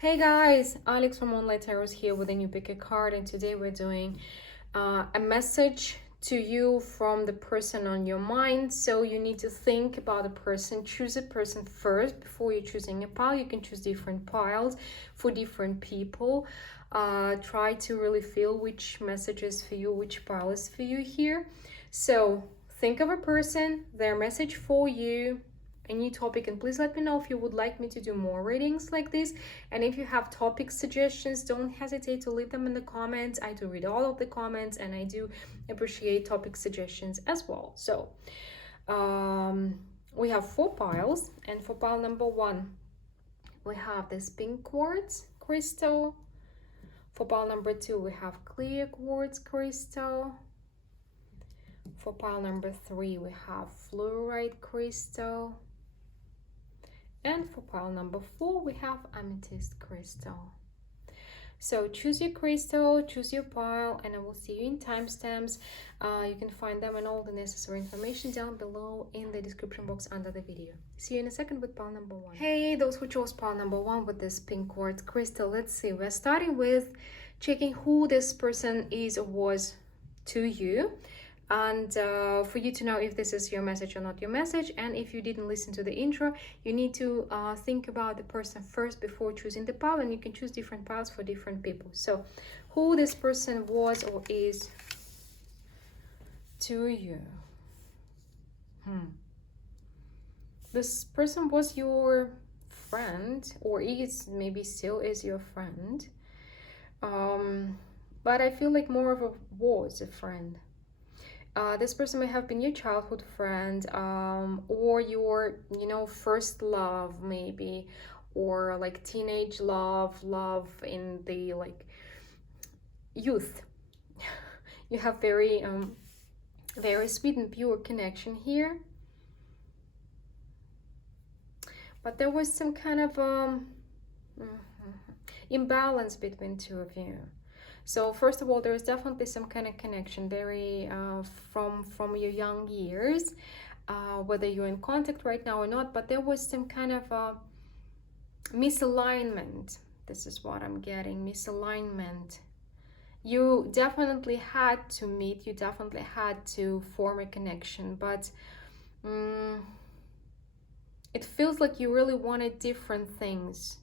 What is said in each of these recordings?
Hey guys, Alex from Online Tarot here with a new pick a card, and today we're doing a message to you from the person on your mind. So you need to think about a person, choose a person first before you're choosing a pile. You can choose different piles for different people. Try to really feel which message is for you, which pile is for you here. So think of a person, their message for you, a new topic, and please let me know if you would like me to do more readings like this. And if you have topic suggestions, don't hesitate to leave them in the comments. I do read all of the comments and I do appreciate topic suggestions as well. So we have 4 piles, and for pile number 1 we have this pink quartz crystal. For pile number 2 we have clear quartz crystal. For pile number 3 we have fluorite crystal. And for pile number 4 we have amethyst crystal. So choose your crystal, choose your pile, and I will see you in timestamps. You can find them and all the necessary information down below in the description box under the video. See you in a second with pile number 1. Hey, those who chose pile number 1 with this pink quartz crystal, let's see. We're starting with checking who this person is or was to you. And for you to know if this is your message or not your message. And if you didn't listen to the intro, you need to think about the person first before choosing the pile, and you can choose different piles for different people. So who this person was or is to you. This person was your friend, or is maybe still is your friend, but I feel like more of a was a friend. This person may have been your childhood friend, or your, first love maybe, or like teenage love in the like youth. You have very sweet and pure connection here, but there was some kind of imbalance between two of you. So first of all, there is definitely some kind of connection, very from your young years, whether you're in contact right now or not, but there was some kind of misalignment. This is what I'm getting, misalignment. You definitely had to meet, you definitely had to form a connection, but it feels like you really wanted different things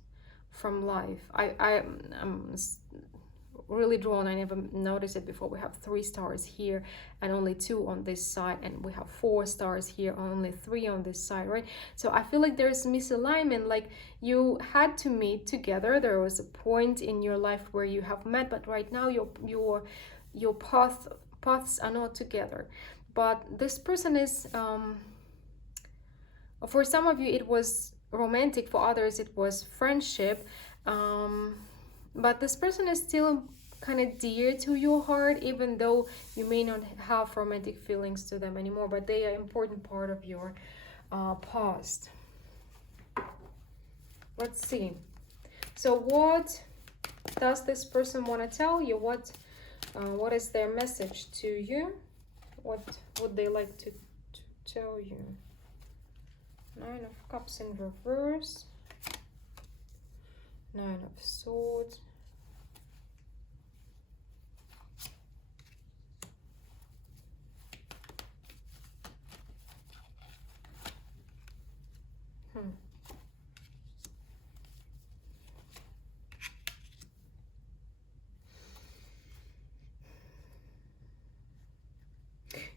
from life. I'm really drawn. I never noticed it before. We have 3 stars here and only 2 on this side, and we have 4 stars here, only 3 on this side, right? So I feel like there's misalignment, like you had to meet together. There was a point in your life where you have met, but right now your paths are not together. But this person is for some of you it was romantic, for others it was friendship, but this person is still kind of dear to your heart, even though you may not have romantic feelings to them anymore, but they are an important part of your past. Let's see. So what does this person want to tell you? What is their message to you? What would they like to tell you? 9 of Cups in reverse, 9 of Swords,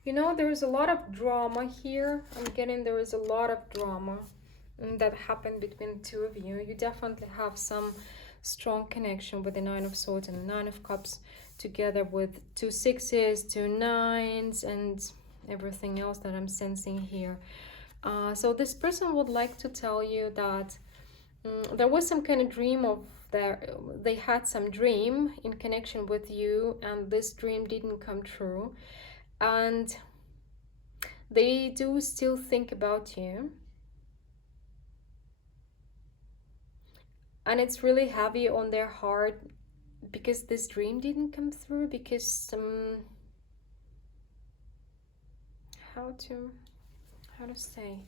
You know, there is a lot of drama here. I'm getting there is a lot of drama that happened between the 2 of you. You definitely have some strong connection with the 9 of Swords and the 9 of Cups, together with 2 sixes, 2 nines, and everything else that I'm sensing here. So this person would like to tell you that there was some kind of dream of they had some dream in connection with you, and this dream didn't come true, and they do still think about you, and it's really heavy on their heart because this dream didn't come through, because how to say,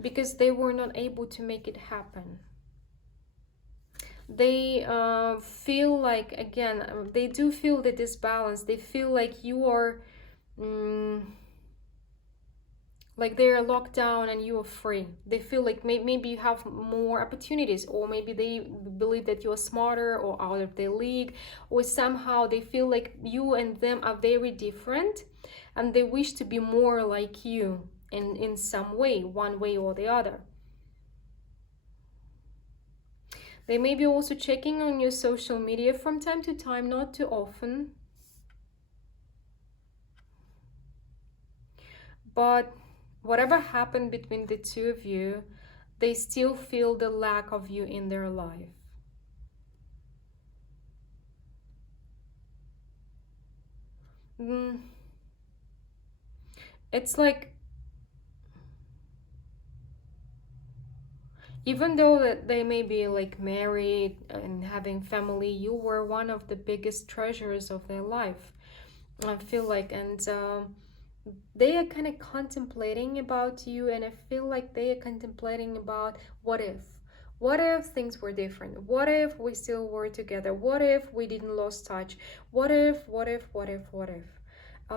because they were not able to make it happen. They feel like, again, they do feel the disbalance. They feel like you are like they're locked down and you are free. They feel like maybe you have more opportunities, or maybe they believe that you're smarter or out of their league, or somehow they feel like you and them are very different, and they wish to be more like you in some way, one way or the other. They may be also checking on your social media from time to time, not too often. But whatever happened between the two of you, they still feel the lack of you in their life. Mm, it's like, even though that they may be like married and having family, you were one of the biggest treasures of their life, I feel like. And they are kind of contemplating about you, and I feel like they are contemplating about what if things were different, what if we still were together, what if we didn't lose touch, what if, a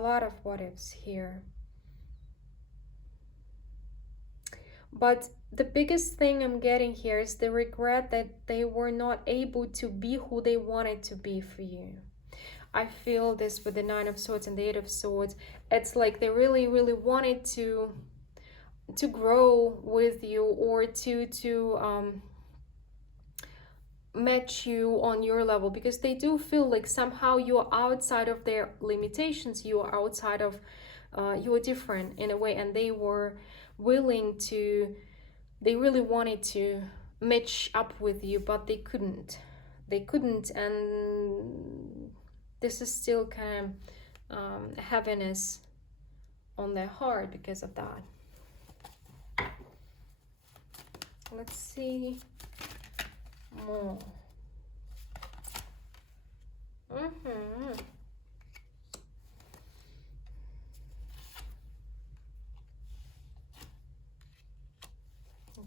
lot of what ifs here. But the biggest thing I'm getting here is the regret that they were not able to be who they wanted to be for you. I feel this with the Nine of Swords and the Eight of Swords. It's like they really, really wanted to grow with you, or to match you on your level, because they do feel like somehow you're outside of their limitations. You are outside of, you are different in a way, and they were willing to, they really wanted to match up with you, but they couldn't. And this is still kind of heaviness on their heart because of that. Let's see more.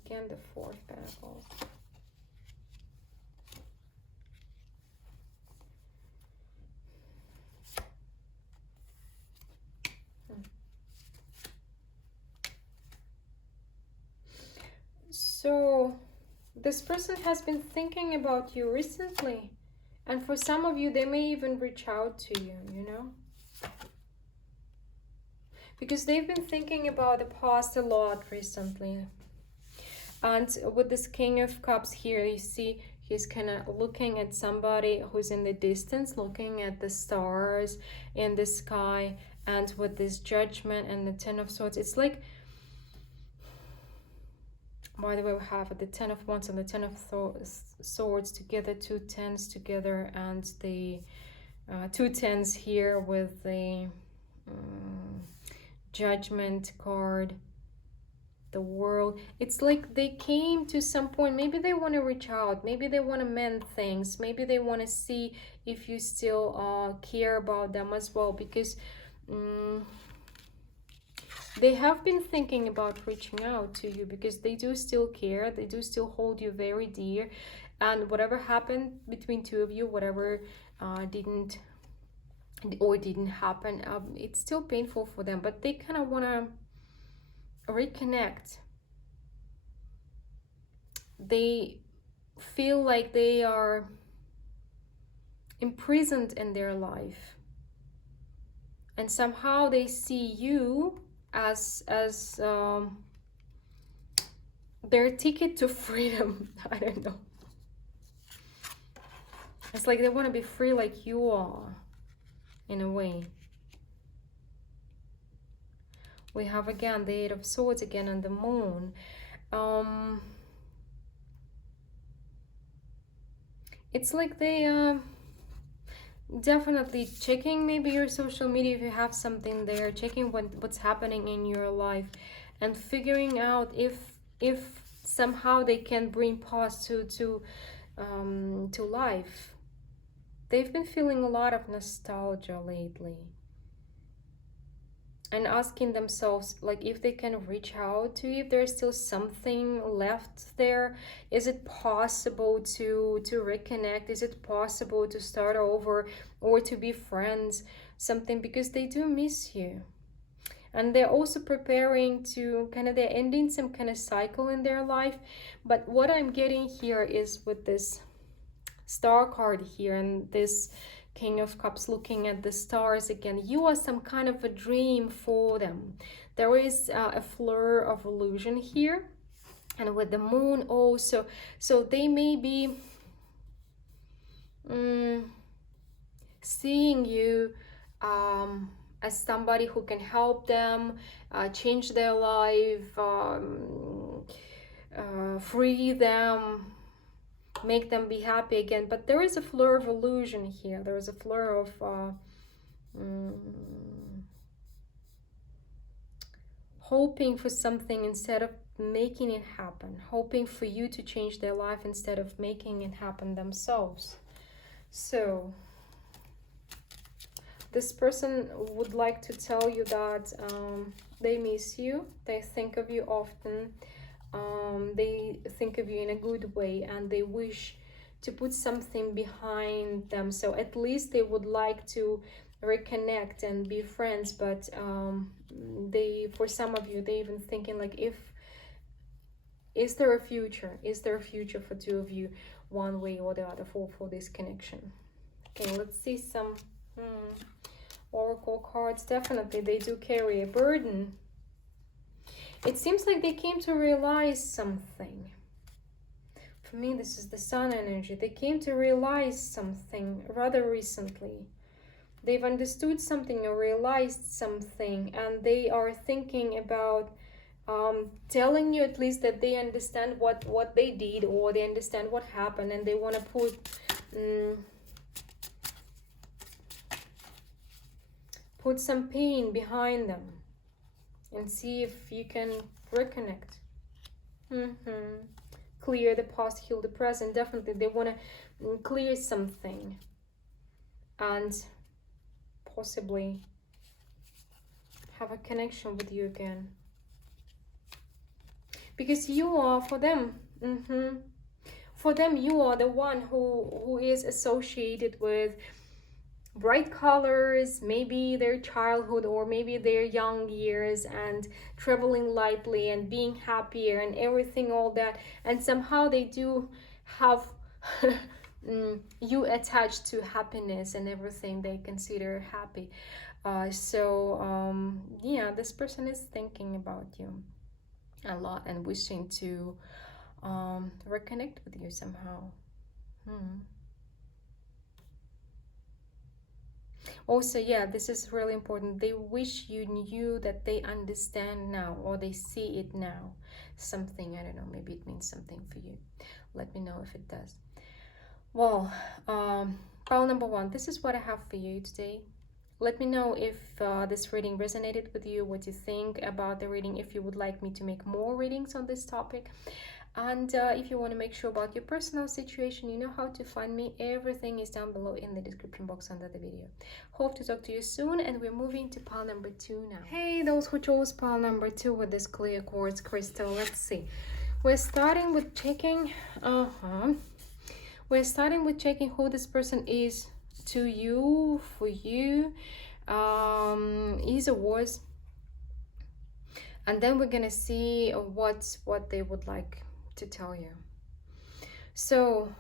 Again, the Four of Pentacles. So this person has been thinking about you recently, and for some of you they may even reach out to you, you know, because they've been thinking about the past a lot recently. And with this King of Cups here, you see he's kind of looking at somebody who's in the distance, looking at the stars in the sky. And with this Judgment and the Ten of Swords, it's like, by the way, we have the Ten of Wands and the Ten of Swords together, two tens together, and the two tens here with the Judgment card, the World. It's like they came to some point. Maybe they want to reach out. Maybe they want to mend things. Maybe they want to see if you still care about them as well, because they have been thinking about reaching out to you, because they do still care. They do still hold you very dear. And whatever happened between two of you, whatever didn't happen, it's still painful for them, but they kind of want to reconnect. They feel like they are imprisoned in their life, and somehow they see you as their ticket to freedom. I don't know. It's like they want to be free like you are, in a way. We have again the Eight of Swords again and the Moon. It's like they definitely checking maybe your social media if you have something there, checking what's happening in your life, and figuring out if somehow they can bring pause to life. They've been feeling a lot of nostalgia lately. and asking themselves like if they can reach out to you, if there's still something left there. Is it possible to reconnect? Is it possible to start over or to be friends? Something, because they do miss you. And they're also preparing to kind of, they're ending some kind of cycle in their life. But what I'm getting here is with this star card here and this King of Cups looking at the stars again, you are some kind of a dream for them. There is a fleur of illusion here, and with the moon also. So they may be seeing you as somebody who can help them change their life, free them, make them be happy again. But there is a fleur of illusion here. There is a fleur of hoping for something instead of making it happen, hoping for you to change their life instead of making it happen themselves. So this person would like to tell you that they miss you, they think of you often, they think of you in a good way, and they wish to put something behind them. So at least they would like to reconnect and be friends, but they, for some of you, they even thinking like, is there a future? Is there a future for two of you, one way or the other, for this connection? Okay, let's see some oracle cards. Definitely they do carry a burden. It seems like they came to realize something. For me, this is the sun energy. They came to realize something rather recently. They've understood something or realized something, and they are thinking about telling you at least that they understand what they did, or they understand what happened, and they want to put some pain behind them and see if you can reconnect. Clear the past, heal the present. Definitely they want to clear something and possibly have a connection with you again, because you are, for them, for them, you are the one who is associated with bright colors, maybe their childhood or maybe their young years, and traveling lightly and being happier and everything, all that. And somehow they do have you attached to happiness and everything they consider happy. Yeah, this person is thinking about you a lot and wishing to reconnect with you somehow. Also, yeah, this is really important. They wish you knew that they understand now, or they see it now. Something, I don't know, maybe it means something for you. Let me know if it does. Well, pile number one, this is what I have for you today. Let me know if this reading resonated with you, what you think about the reading, if you would like me to make more readings on this topic. And if you want to make sure about your personal situation, you know how to find me. Everything is down below in the description box under the video. Hope to talk to you soon, and we're moving to pile number two now. Hey, those who chose pile number two with this clear quartz crystal, let's see. We're starting with checking we're starting with checking who this person is to you, for you, is or was. And then we're gonna see what they would like to tell you. So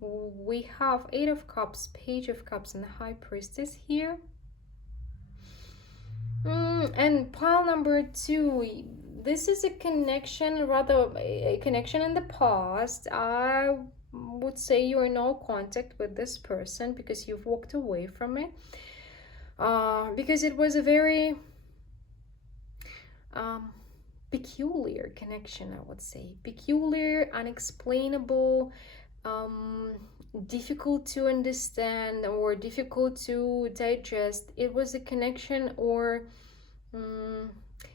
we have Eight of Cups, Page of Cups, and the High Priestess here. And pile number two, this is a connection, rather a connection in the past. I would say you're in no contact with this person because you've walked away from it, because it was a very peculiar connection, I would say. Peculiar, unexplainable, difficult to understand or difficult to digest. It was a connection or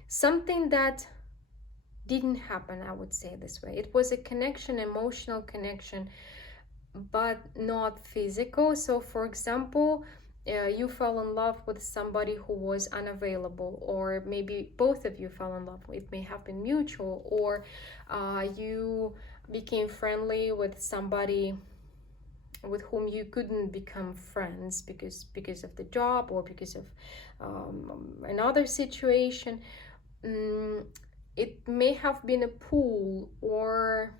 something that didn't happen, I would say this way. It was a connection, emotional connection, but not physical. So for example, you fell in love with somebody who was unavailable, or maybe both of you fell in love. It may have been mutual, or you became friendly with somebody with whom you couldn't become friends because of the job or because of another situation. It may have been a pull or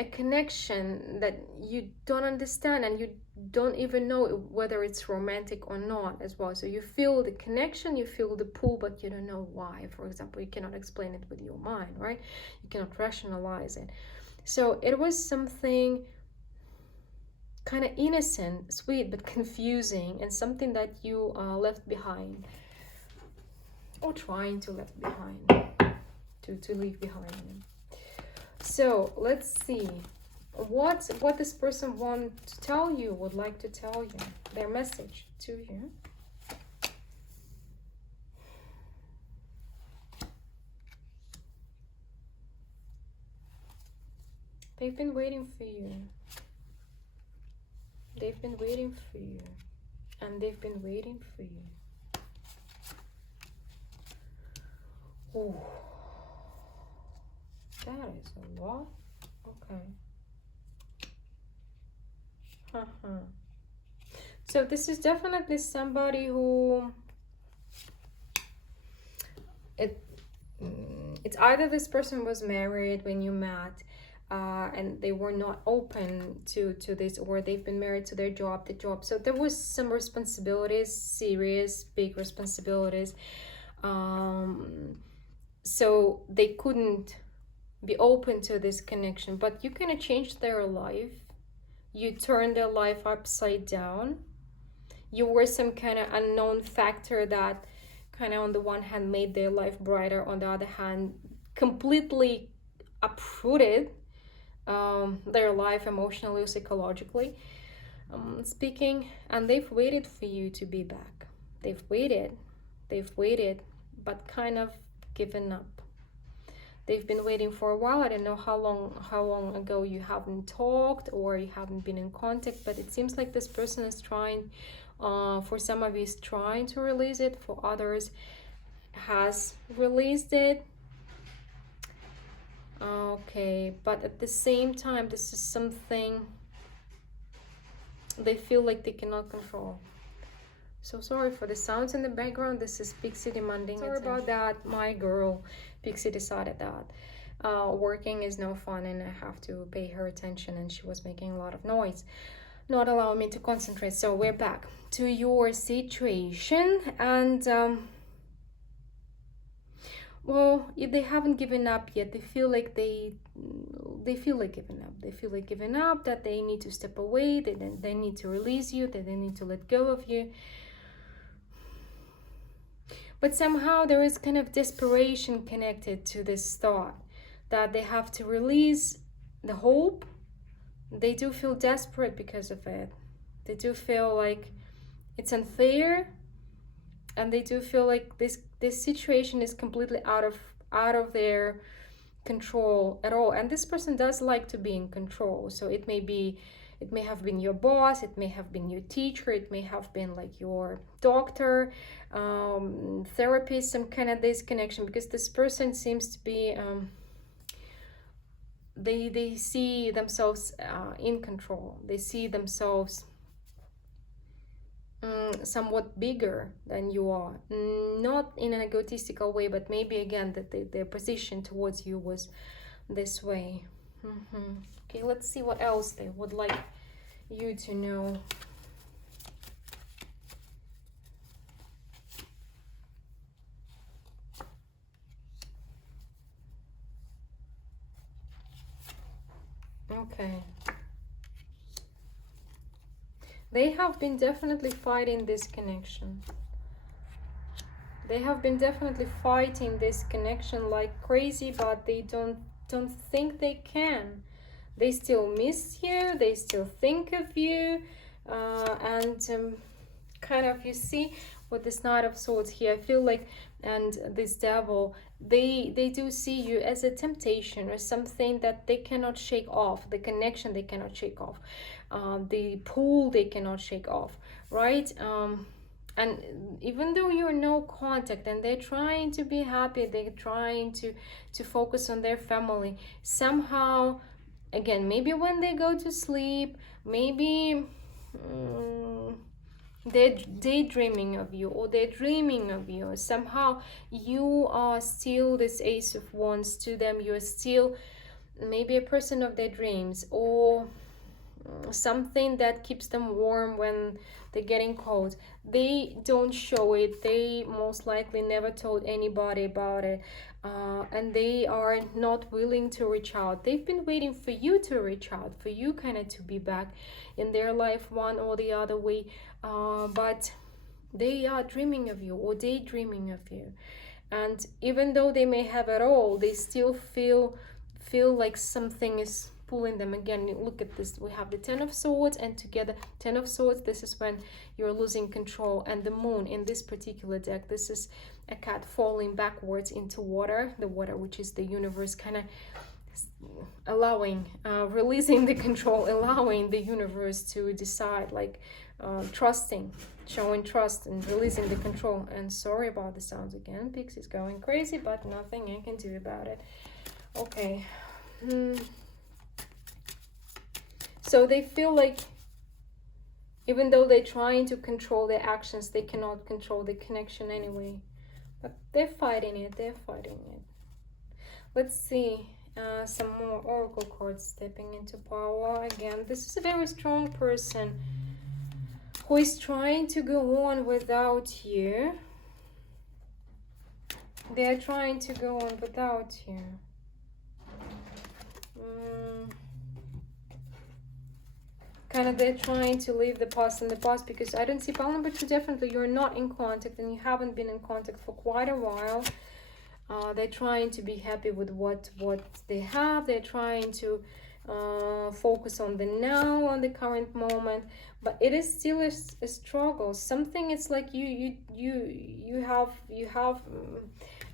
a connection that you don't understand, and you don't even know whether it's romantic or not as well. So you feel the connection, you feel the pull, but you don't know why. For example, you cannot explain it with your mind, right? You cannot rationalize it. So it was something kind of innocent, sweet, but confusing, and something that you left behind, or trying to left behind, to leave behind. So let's see what this person want to tell you, would like to tell you, their message to you. They've been waiting for you. They've been waiting for you, and they've been waiting for you. Ooh, that is a lot. Okay. So this is definitely somebody who it's either this person was married when you met, and they were not open to this, or they've been married to their job, the job. So there was some responsibilities, serious, big responsibilities. So they couldn't be open to this connection, but you kind of changed their life. You turned their life upside down. You were some kind of unknown factor that kind of on the one hand made their life brighter, on the other hand completely uprooted their life emotionally or psychologically speaking. And they've waited for you to be back. They've waited, but kind of given up. They've been waiting for a while. I don't know how long ago you haven't talked or you haven't been in contact, but it seems like this person is trying, for some of you is trying to release it, for others has released it. Okay, but at the same time, this is something they feel like they cannot control. So sorry for the sounds in the background. This is Pixie demanding. Sorry about that, my girl. Pixie decided that working is no fun and I have to pay her attention, and she was making a lot of noise, not allowing me to concentrate. So we're back to your situation, and well, if they haven't given up yet, they feel like they feel like giving up. They feel like giving up, that they need to step away, they need to release you, that they need to let go of you. But somehow there is kind of desperation connected to this thought that they have to release the hope. They do feel desperate because of it. They do feel like it's unfair, and they do feel like this situation is completely out of their control at all. And this person does like to be in control. So it may have been your boss, it may have been your teacher, it may have been like your doctor, therapist, some kind of this connection, because this person seems to be they see themselves in control. They see themselves somewhat bigger than you are, not in an egotistical way, but maybe again that their position towards you was this way. Okay, let's see what else they would like you to know. Okay. They have been definitely fighting this connection. They have been definitely fighting this connection like crazy, but they don't think they can. They still miss you, they still think of you, and kind of, you see, with this Knight of Swords here, I feel like, and this Devil, they do see you as a temptation or something that they cannot shake off, the connection they cannot shake off, the pull they cannot shake off, right? And even though you're no contact and they're trying to be happy, they're trying to focus on their family, somehow, again, maybe when they go to sleep, maybe they're daydreaming of you, or they're dreaming of you. Somehow you are still this Ace of Wands to them. You're still maybe a person of their dreams, or something that keeps them warm when they're getting cold. They don't show it. They most likely never told anybody about it, and they are not willing to reach out. They've been waiting for you to reach out, for you kind of to be back in their life one or the other way, but they are dreaming of you or daydreaming of you. And even though they may have it all, they still feel like something is pulling them. Again, look at this, we have the Ten of Swords, and together Ten of Swords, this is when you're losing control. And the Moon in this particular deck, this is a cat falling backwards into water, the water which is the universe, kind of allowing, releasing the control, allowing the universe to decide, like trusting, showing trust and releasing the control. And sorry about the sounds again, Pixie's going crazy, but nothing I can do about it. Okay. So they feel like even though they're trying to control their actions, they cannot control the connection anyway. But they're fighting it, they're fighting it. Let's see some more oracle cards stepping into power. Again, this is a very strong person who is trying to go on without you. They're trying to go on without you. Kind of they're trying to leave the past in the past, because I don't see pile number 2, definitely you're not in contact and you haven't been in contact for quite a while. They're trying to be happy with what they have. They're trying to focus on the now, on the current moment, but it is still a struggle. Something, it's like you have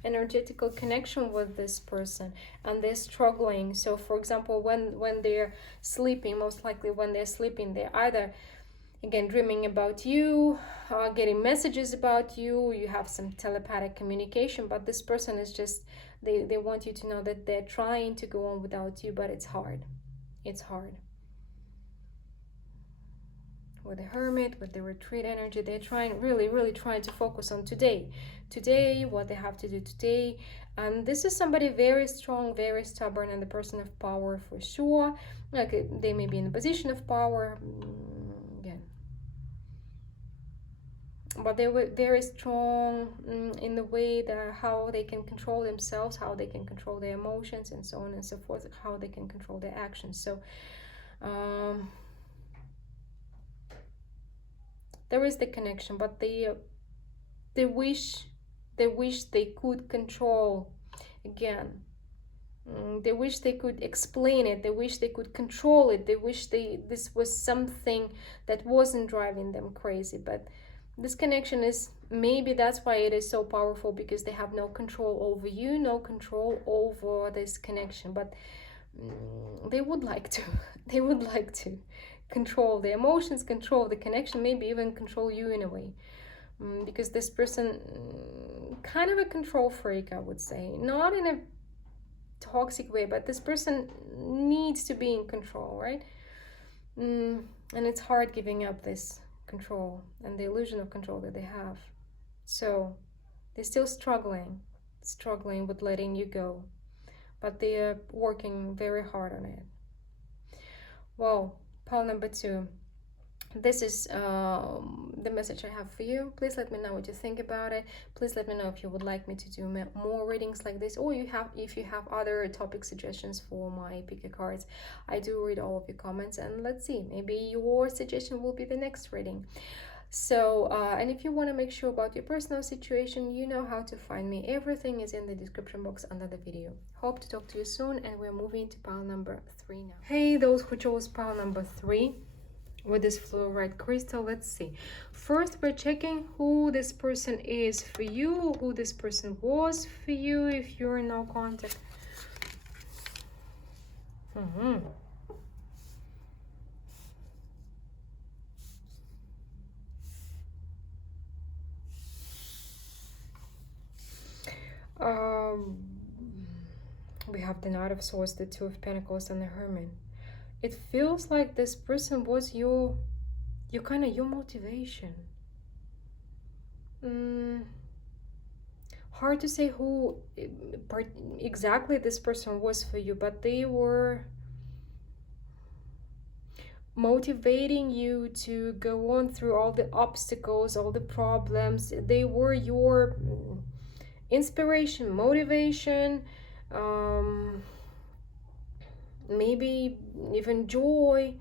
energetical connection with this person, and they're struggling. So for example, when they're sleeping, most likely when they're sleeping, they're either, again, dreaming about you, getting messages about you. You have some telepathic communication, but this person is just, they want you to know that they're trying to go on without you, but it's hard. It's hard. With the Hermit, with the Retreat energy, they're trying, really trying to focus on today, what they have to do today. And this is somebody very strong, very stubborn, and the person of power for sure. Like they may be in a position of power, again, but they were very strong in the way that how they can control themselves, how they can control their emotions, and so on and so forth, how they can control their actions. So there is the connection, but they wish they could control. Again, they wish they could explain it, they wish they could control it, they wish this was something that wasn't driving them crazy. But this connection is, maybe that's why it is so powerful, because they have no control over you, no control over this connection. But they would like to they would like to control the emotions, control the connection, maybe even control you in a way, because this person, kind of a control freak, I would say, not in a toxic way, but this person needs to be in control, right? And it's hard giving up this control and the illusion of control that they have. So they're still struggling with letting you go, but they are working very hard on it. Well, pile number 2, this is the message I have for you. Please let me know what you think about it. Please let me know if you would like me to do more readings like this, or if you have other topic suggestions for my pick a cards. I do read all of your comments, and let's see, maybe your suggestion will be the next reading. So and if you want to make sure about your personal situation, you know how to find me. Everything is in the description box under the video. Hope to talk to you soon, and we're moving to pile number 3 now. Hey, those who chose pile number 3, with this fluorite crystal. Let's see. First, we're checking who this person is for you, who this person was for you if you're in no contact. Um, we have the Knight of Swords, the Two of Pentacles, and the Hermit. It feels like this person was your motivation. Hard to say who exactly this person was for you, but they were motivating you to go on through all the obstacles, all the problems. They were your inspiration, motivation, maybe even joy.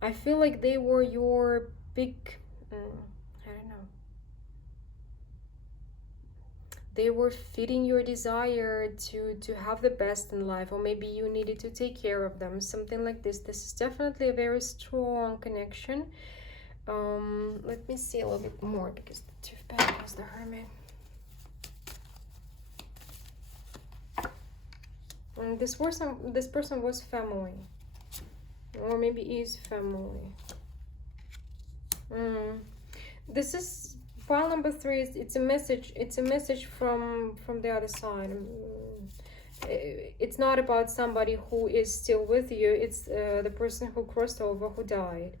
I feel like they were your big, I don't know. They were feeding your desire to have the best in life, or maybe you needed to take care of them, something like this. This is definitely a very strong connection. Let me see a little bit more, because the Two of Pentacles, the Hermit. And this person was family, or maybe is family. This is pile number 3. It's a message. It's a message from the other side. It's not about somebody who is still with you. It's the person who crossed over, who died,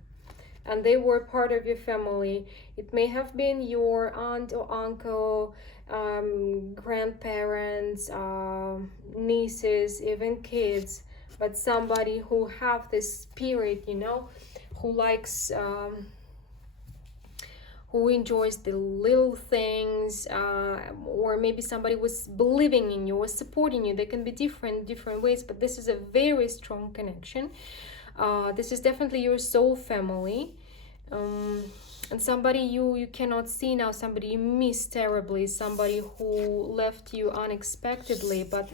and they were part of your family. It may have been your aunt or uncle, grandparents, nieces, even kids, but somebody who have this spirit, you know, who likes, who enjoys the little things, or maybe somebody was believing in you, was supporting you. They can be different ways, but this is a very strong connection. This is definitely your soul family, and somebody you cannot see now, somebody you miss terribly, somebody who left you unexpectedly. But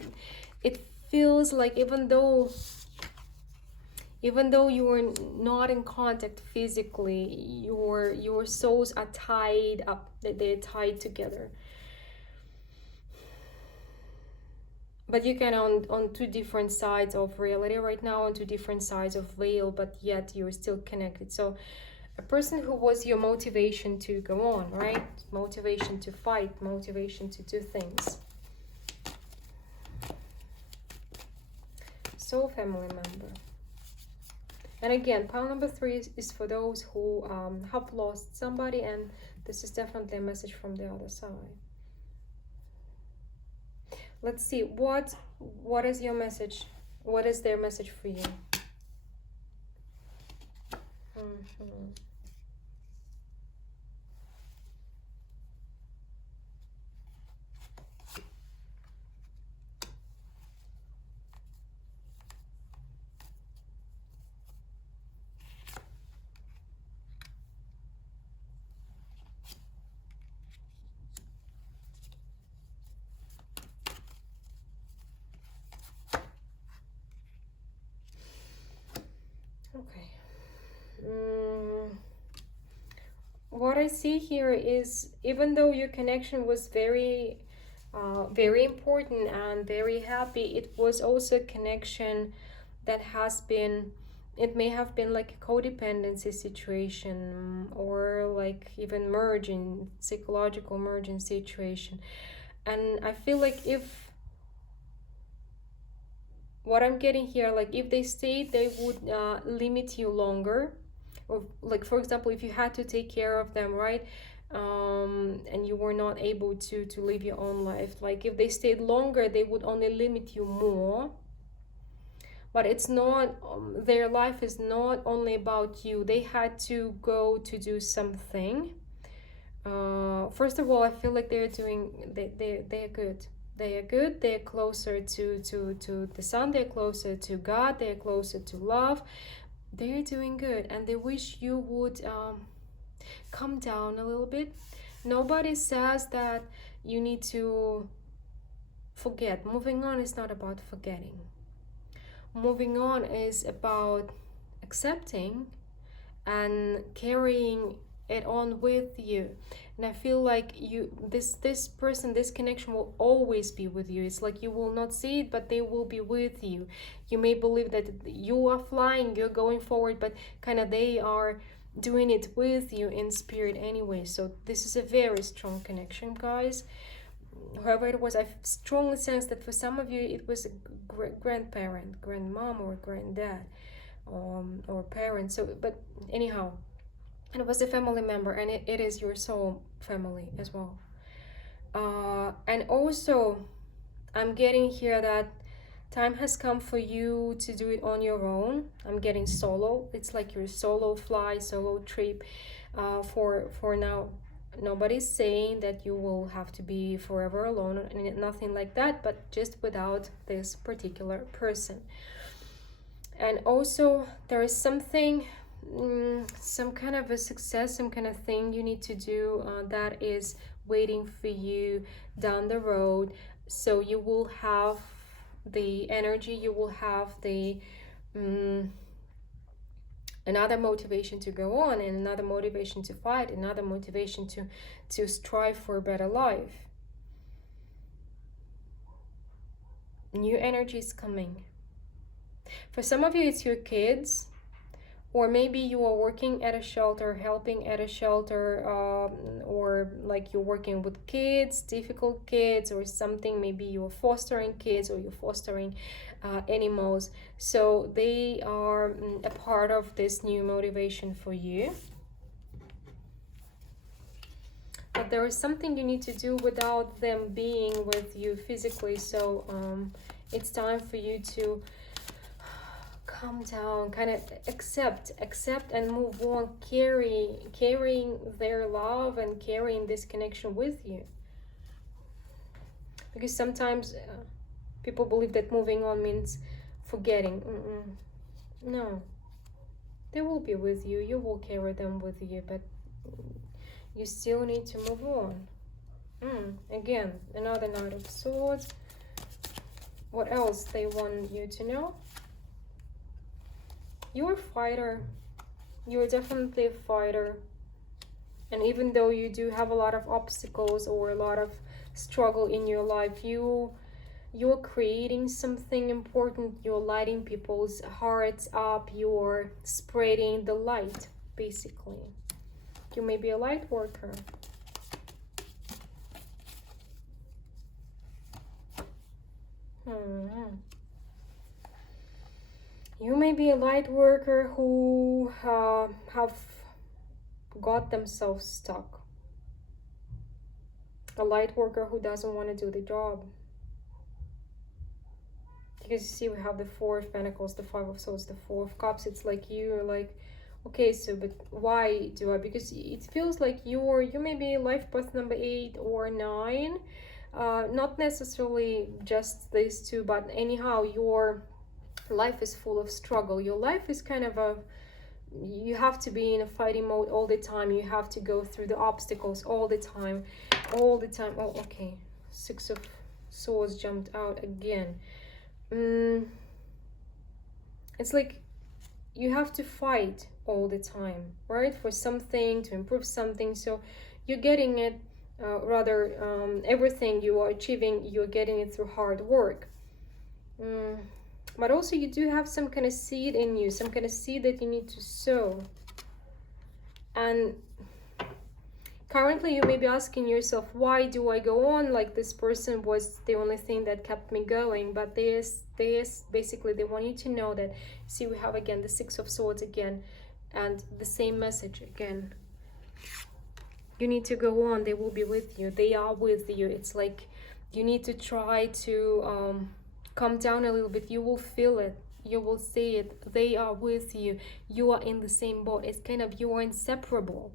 it feels like even though you are not in contact physically, your souls are tied up, they're tied together. But you can on two different sides of reality right now, on two different sides of veil, but yet you're still connected. So a person who was your motivation to go on, right? Motivation to fight, motivation to do things. Soul family member. And again, pile number 3 is for those who have lost somebody, and this is definitely a message from the other side. Let's see, what is your message? What is their message for you? Okay. What I see here is, even though your connection was very important and very happy, it was also a connection that has been, it may have been like a codependency situation, or like even merging, psychological merging situation. And I feel like if, what I'm getting here, like if they stayed, they would limit you longer. Or like, for example, if you had to take care of them, right, and you were not able to live your own life, like if they stayed longer, they would only limit you more. But it's not, their life is not only about you. They had to go to do something. First of all, I feel like they're doing, they're good. They are good. They're closer to the sun. They're closer to God. They're closer to love. They're doing good, and they wish you would calm down a little bit. Nobody says that you need to forget. Moving on is not about forgetting. Moving on is about accepting and carrying it on with you. And I feel like this person, this connection will always be with you. It's like you will not see it, but they will be with you. You may believe that you are flying, you're going forward, but kind of they are doing it with you in spirit anyway. So this is a very strong connection, guys. However it was, I strongly sense that for some of you it was a grandparent, grandmom, or granddad, or parent. So but anyhow, and it was a family member, and it is your soul family as well. And also I'm getting here that time has come for you to do it on your own. I'm getting solo. It's like your solo fly, solo trip. For now, nobody's saying that you will have to be forever alone, and nothing like that, but just without this particular person. And also there is something, some kind of a success, some kind of thing you need to do that is waiting for you down the road. So you will have the energy, you will have the another motivation to go on, and another motivation to fight, another motivation to strive for a better life. New energy is coming. For some of you it's your kids, or maybe you are working at a shelter, helping at a shelter, or like you're working with kids, difficult kids or something. Maybe you're fostering kids, or you're fostering animals. So they are a part of this new motivation for you. But there is something you need to do without them being with you physically. So it's time for you to calm down, kind of accept and move on, carrying their love and carrying this connection with you. Because sometimes people believe that moving on means forgetting. No, they will be with you, you will carry them with you, but you still need to move on. Again, another Knight of Swords. What else they want you to know? You're a fighter. You're definitely a fighter. And even though you do have a lot of obstacles or a lot of struggle in your life, you're creating something important. You're lighting people's hearts up. You're spreading the light, basically. You may be a light worker. You may be a light worker who have got themselves stuck. A light worker who doesn't want to do the job. Because you see, we have the Four of Pentacles, the Five of Swords, the Four of Cups. It's like you're like, okay, so but why do I? Because it feels like you may be life path number 8 or 9. Not necessarily just these two, but anyhow, your life is full of struggle. Your life is kind of you have to be in a fighting mode all the time. You have to go through the obstacles all the time. Oh, okay. Six of Swords jumped out again. It's like you have to fight all the time, right? For something, to improve something. So you're getting it, everything you are achieving, you're getting it through hard work. But also you do have some kind of seed in you, some kind of seed that you need to sow. And currently you may be asking yourself, why do I go on? Like, this person was the only thing that kept me going. But this basically, they want you to know that, see, we have again the Six of Swords again, and the same message again. You need to go on. They will be with you. They are with you. It's like you need to try to calm down a little bit. You will feel it. You will see it. They are with you. You are in the same boat. It's kind of, you are inseparable.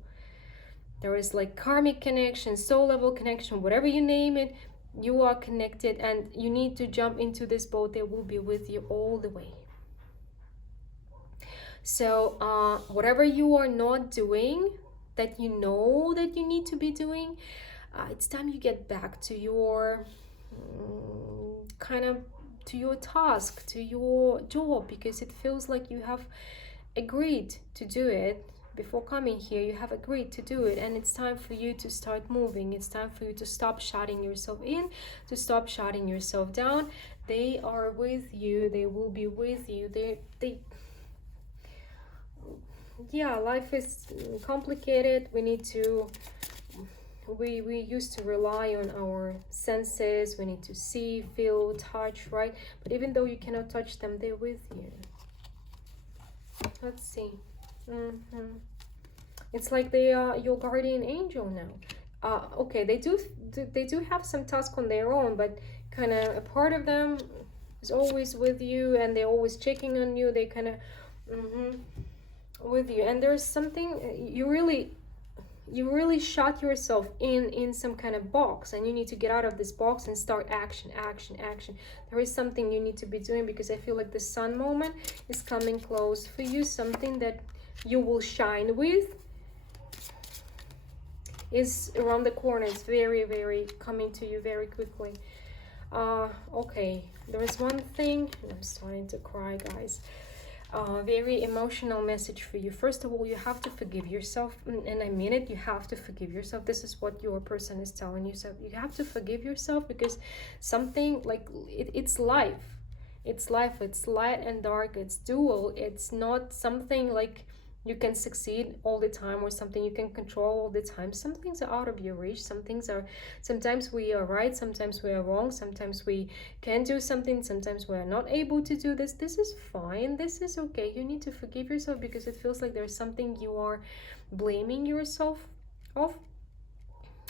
There is like karmic connection, soul level connection, whatever you name it, you are connected, and you need to jump into this boat. They will be with you all the way. So whatever you are not doing, that you know that you need to be doing, it's time you get back to your to your task, to your job, because it feels like you have agreed to do it. Before coming here, you have agreed to do it, and it's time for you to start moving. It's time for you to stop shutting yourself in, to stop shutting yourself down. They are with you. They will be with you. Yeah, life is complicated. We need to, we used to rely on our senses. We need to see, feel, touch, right? But even though you cannot touch them, they're with you. Let's see. It's like they are your guardian angel now. Okay, they do have some task on their own, but kind of a part of them is always with you, and they're always checking on you. They kind of with you, and there's something you really shut yourself in some kind of box, and you need to get out of this box and start action. There is something you need to be doing, because I feel like the sun moment is coming close for you. Something that you will shine with is around the corner. It's very, very coming to you very quickly. Okay, there is one thing. I'm starting to cry, guys. Very emotional message for you. First of all, you have to forgive yourself, and I mean it. You have to forgive yourself. This is what your person is telling you. So you have to forgive yourself, because something like it's life. It's life. It's light and dark. It's dual. It's not something like you can succeed all the time, or something you can control all the time. Some things are out of your reach. Sometimes we are right, sometimes we are wrong, sometimes we can do something, sometimes we are not able to do this. This is fine. This is okay. You need to forgive yourself, because it feels like there's something you are blaming yourself of.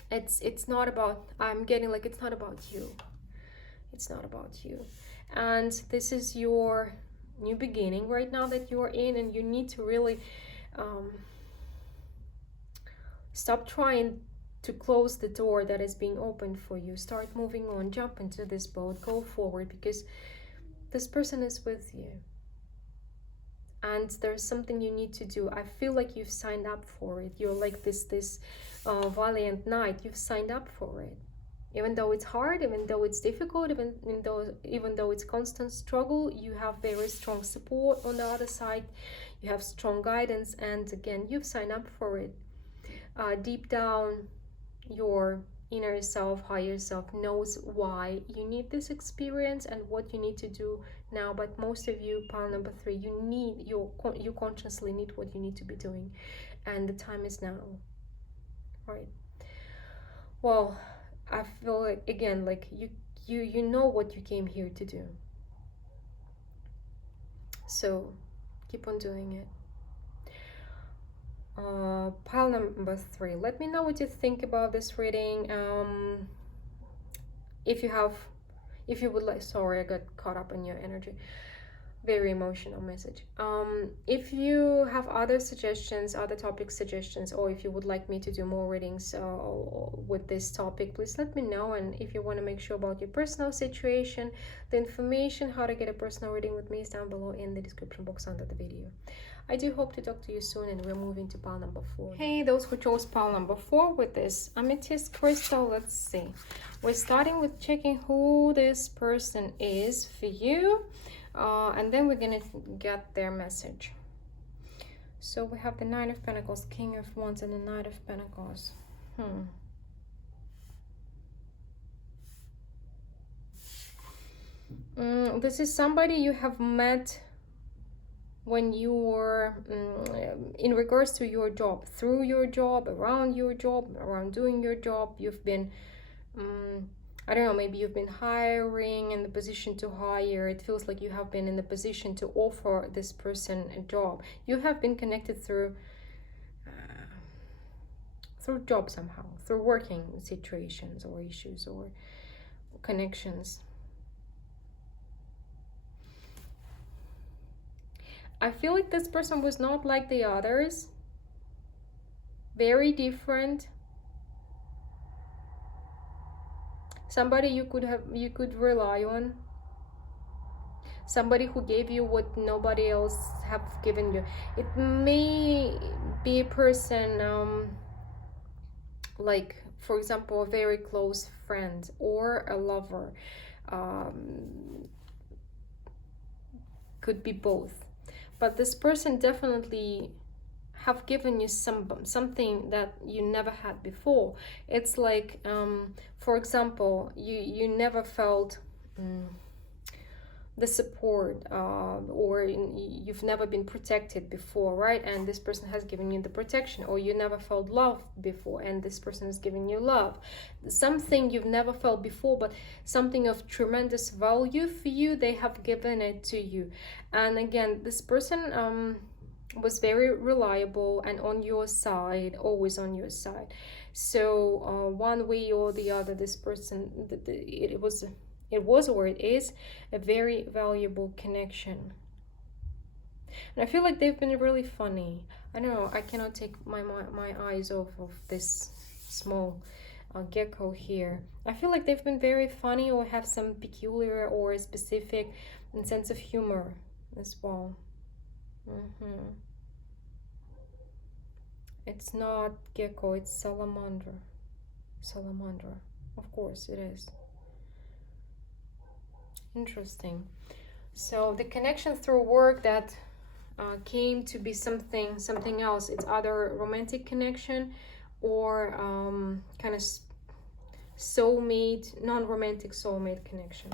It's not about, I'm getting like, it's not about you. It's not about you. And this is your new beginning right now that you're in, and you need to really stop trying to close the door that is being opened for you. Start moving on. Jump into this boat. Go forward, because this person is with you, and there's something you need to do. I feel like you've signed up for it. You're like this valiant knight. You've signed up for it. Even though it's hard, even though it's difficult, even though it's constant struggle, you have very strong support on the other side. You have strong guidance, and again, you've signed up for it. Deep down, your inner self, higher self knows why you need this experience and what you need to do now. But most of you, pile number 3, you consciously need what you need to be doing, and the time is now, right? Well, I feel like, again, like you know what you came here to do. So keep on doing it. Pile number 3, let me know what you think about this reading. If you would like, sorry, I got caught up in your energy. Very emotional message. If you have other suggestions, other topic suggestions, or if you would like me to do more readings with this topic, please let me know. And if you want to make sure about your personal situation, the information how to get a personal reading with me is down below in the description box under the video. I do hope to talk to you soon, and we're moving to pile number 4. Hey, those who chose pile number 4 with this amethyst crystal, let's see. We're starting with checking who this person is for you. And then we're gonna get their message. So we have the Nine of Pentacles, King of Wands, and the Knight of Pentacles. This is somebody you have met when you were in regards to your job, through your job, around your job, around doing your job. You've been I don't know, maybe you've been hiring, in the position to hire. It feels like you have been in the position to offer this person a job. You have been connected through job somehow, through working situations or issues or connections. I feel like this person was not like the others. Very different. Somebody you could rely on. Somebody who gave you what nobody else have given you. It may be a person like, for example, a very close friend or a lover. Could be both. but this person definitely have given you something that you never had before. It's like, for example, you never felt the support, or you've never been protected before, right? And this person has given you the protection. Or you never felt love before, and this person is giving you love. Something you've never felt before, but something of tremendous value for you, they have given it to you. And again, this person was very reliable and on your side, always on your side. So one way or the other, this person, it was or it is a very valuable connection. And I feel like they've been really funny. I don't know, I cannot take my eyes off of this small gecko here. I feel like they've been very funny, or have some peculiar or specific sense of humor as well. It's not gecko, it's salamander. Salamander, of course it is. Interesting. So the connection through work that came to be something else. It's either romantic connection or kind of soulmate, non-romantic soulmate connection.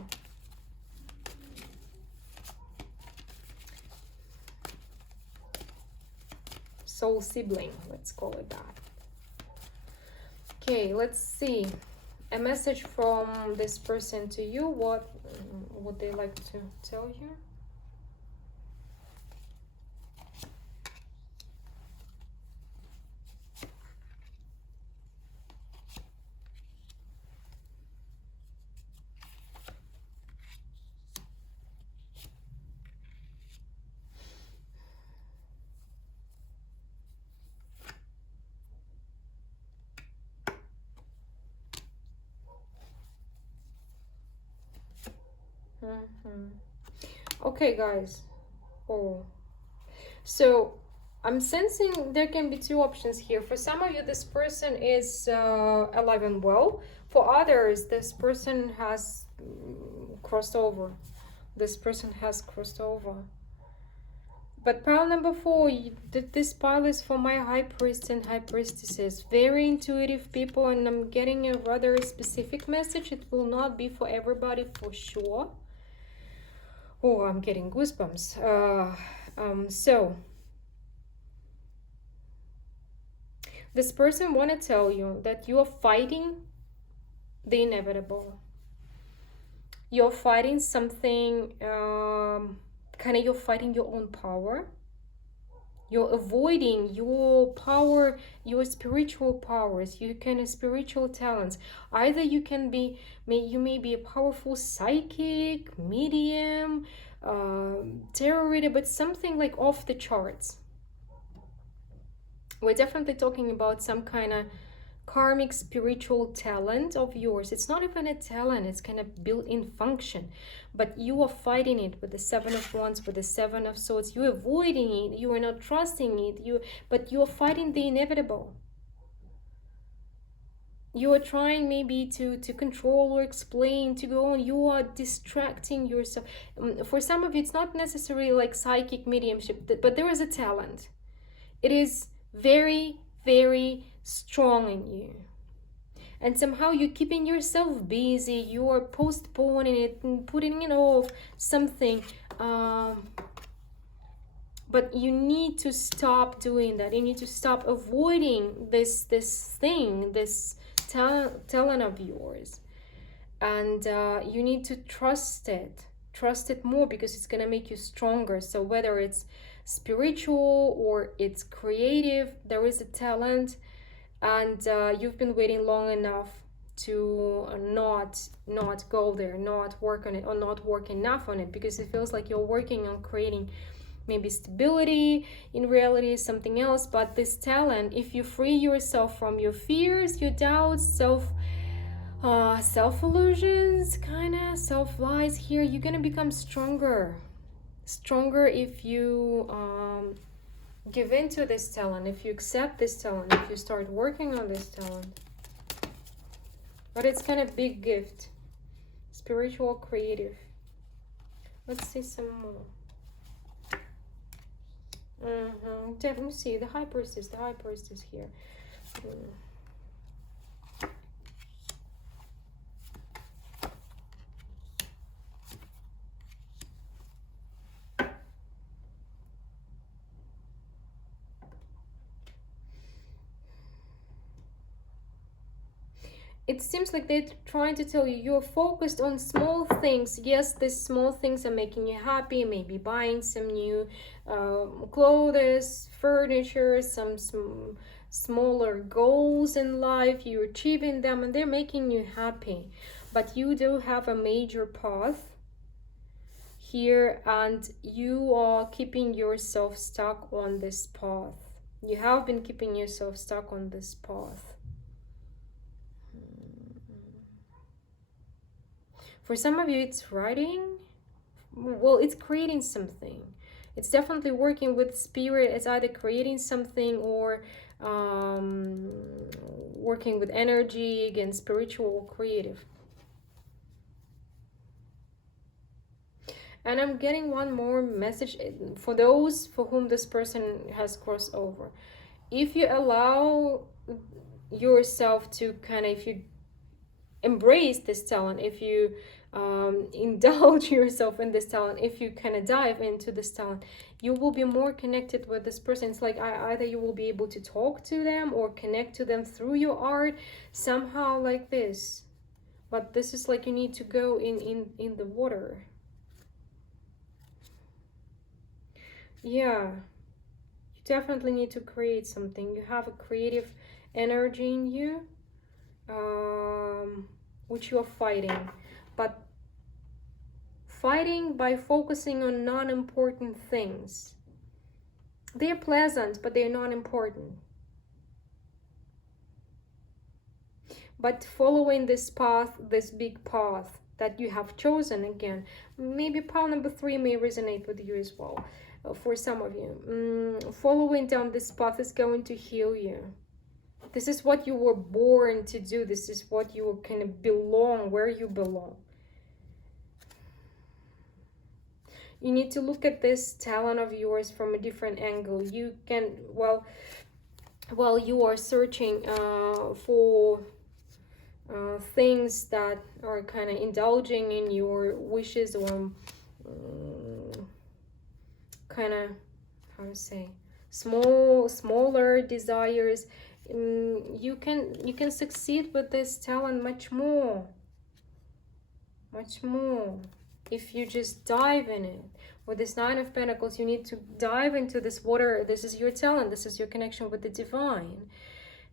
Soul sibling, let's call it that. Okay, let's see. A message from this person to you. What would they like to tell you? Okay, guys. So I'm sensing there can be two options here. For some of you, this person is alive and well. For others, this person has crossed over. This person has crossed over. But pile number 4, this pile is for my high priest and high priestesses. Very intuitive people, and I'm getting a rather specific message. It will not be for everybody for sure. Oh, I'm getting goosebumps. So this person want to tell you that you are fighting the inevitable. You're fighting something, you're fighting your own power. You're avoiding your power, your spiritual powers, your kind of spiritual talents. Either you can be, you may be a powerful psychic, medium, tarot reader, but something like off the charts. We're definitely talking about some kind of karmic spiritual talent of yours. It's not even a talent, it's kind of built-in function, but you are fighting it with the 7 of Wands, with the 7 of Swords. You're avoiding it, you are not trusting it, but you are fighting the inevitable. You are trying maybe to control or explain, to go on. You are distracting yourself. For some of you, it's not necessarily like psychic mediumship, but there is a talent. It is very, very strong in you, and somehow you're keeping yourself busy. You are postponing it and putting it off something, but you need to stop doing that. You need to stop avoiding this thing, this talent of yours, and you need to trust it more, because it's gonna make you stronger. So whether it's spiritual or it's creative, there is a talent, and you've been waiting long enough to not go there, not work on it, or not work enough on it, because it feels like you're working on creating maybe stability. In reality is something else. But this talent, if you free yourself from your fears, your doubts, self-illusions, kind of self-lies here, you're gonna become stronger if you give into this talent, if you accept this talent, if you start working on this talent. But it's kind of big gift, spiritual, creative. Let's see some more. Definitely see the High Priestess, here. It seems like they're trying to tell you you're focused on small things. Yes, these small things are making you happy, maybe buying some new clothes, furniture, some smaller goals in life. You're achieving them and they're making you happy. But you do have a major path here and you are keeping yourself stuck on this path. You have been keeping yourself stuck on this path. For some of you, it's writing. Well, it's creating something. It's definitely working with spirit. It's either creating something or working with energy, again, spiritual or creative. And I'm getting one more message for those for whom this person has crossed over. If you allow yourself to kind of, if you embrace this talent, if you indulge yourself in this talent, if you kind of dive into this talent, you will be more connected with this person. It's like either you will be able to talk to them or connect to them through your art somehow like this. But this is like you need to go in the water. Yeah, you definitely need to create something. You have a creative energy in you, which you are fighting, but fighting by focusing on non-important things. They're pleasant, but they're not important. But following this path, this big path that you have chosen, again, maybe pile number 3 may resonate with you as well. For some of you, following down this path is going to heal you. This is what you were born to do. This is what you kind of belong, where you belong. You need to look at this talent of yours from a different angle. You can, while you are searching for things that are kind of indulging in your wishes or kind of, how to say, smaller desires, you can succeed with this talent much more if you just dive in it. With this 9 of Pentacles, you need to dive into this water. This is your talent. This is your connection with the divine.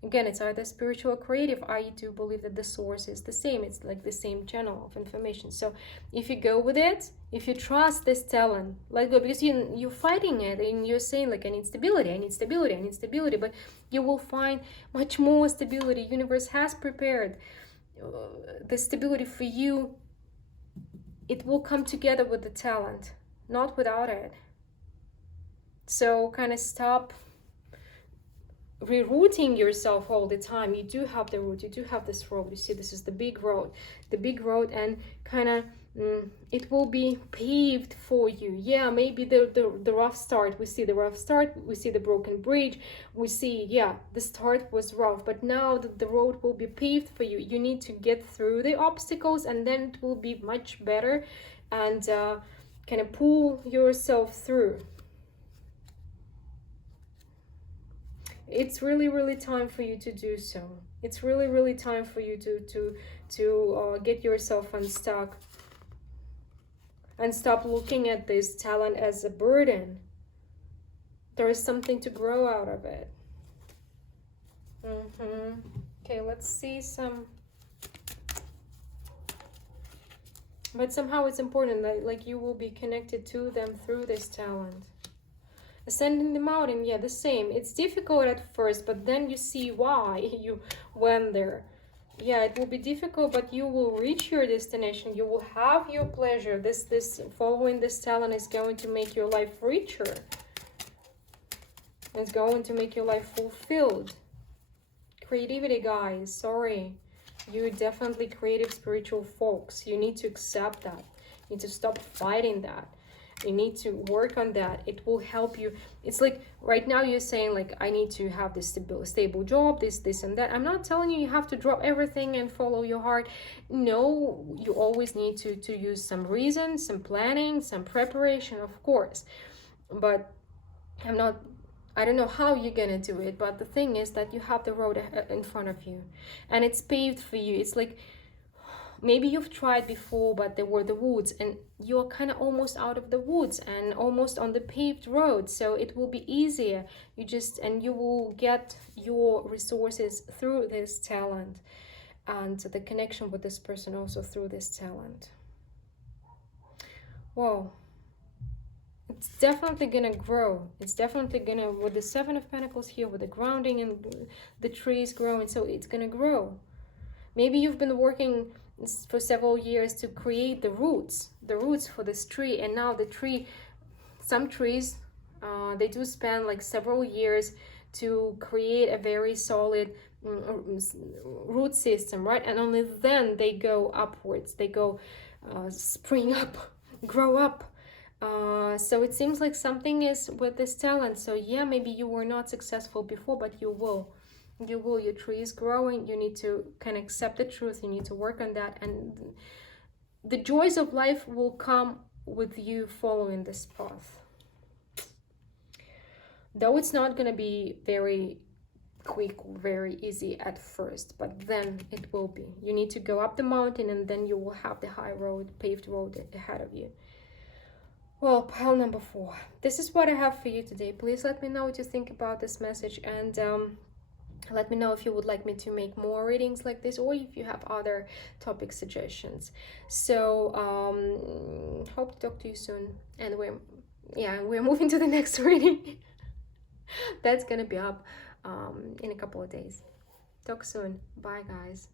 Again, it's either spiritual or creative. I do believe that the source is the same. It's like the same channel of information. So if you go with it, if you trust this talent, let go, because you're fighting it and you're saying like, I need stability, I need stability, I need stability, but you will find much more stability. Universe has prepared the stability for you. It will come together with the talent, not without it. So kind of stop rerouting yourself all the time. You do have the route, you do have this road. You see, this is the big road, and kind of it will be paved for you. Yeah, maybe the rough start, we see the rough start, we see the broken bridge, we see, yeah, the start was rough, but now the road will be paved for you. You need to get through the obstacles and then it will be much better, and kind of pull yourself through. It's really time for you to do so. It's really time for you to get yourself unstuck and stop looking at this talent as a burden. There is something to grow out of it. Okay, let's see some. But somehow it's important that like you will be connected to them through this talent. Ascending the mountain, yeah, the same. It's difficult at first, but then you see why you went there. Yeah, it will be difficult, but you will reach your destination. You will have your pleasure. This following this talent is going to make your life richer. It's going to make your life fulfilled. Creativity, guys, sorry. You're definitely creative, spiritual folks. You need to accept that. You need to stop fighting that. You need to work on that. It will help you. It's like right now you're saying like, I need to have this stable job, this and that. I'm not telling you you have to drop everything and follow your heart. No, you always need to use some reason, some planning, some preparation, of course. But I don't know how you're gonna do it, but the thing is that you have the road in front of you, and it's paved for you. It's like, maybe you've tried before, but there were the woods, and you're kind of almost out of the woods and almost on the paved road, so it will be easier. You will get your resources through this talent, and the connection with this person also through this talent. Whoa. It's definitely gonna grow. It's definitely gonna, with the Seven of Pentacles here, with the grounding and the trees growing, so it's gonna grow. Maybe you've been working for several years to create the roots for this tree, and now the tree, some trees, they do spend like several years to create a very solid root system, right? And only then they go upwards, they go spring up, grow up. So it seems like something is with this talent. So yeah, maybe you were not successful before, but you will. Your tree is growing. You need to kind of accept the truth. You need to work on that, and the joys of life will come with you following this path. Though it's not going to be very quick, very easy at first, but then it will be. You need to go up the mountain, and then you will have the high road, paved road ahead of you. Well, pile number 4. This is what I have for you today. Please let me know what you think about this message, and let me know if you would like me to make more readings like this, or if you have other topic suggestions. So hope to talk to you soon, and we're moving to the next reading. That's gonna be up in a couple of days. Talk soon. Bye, guys.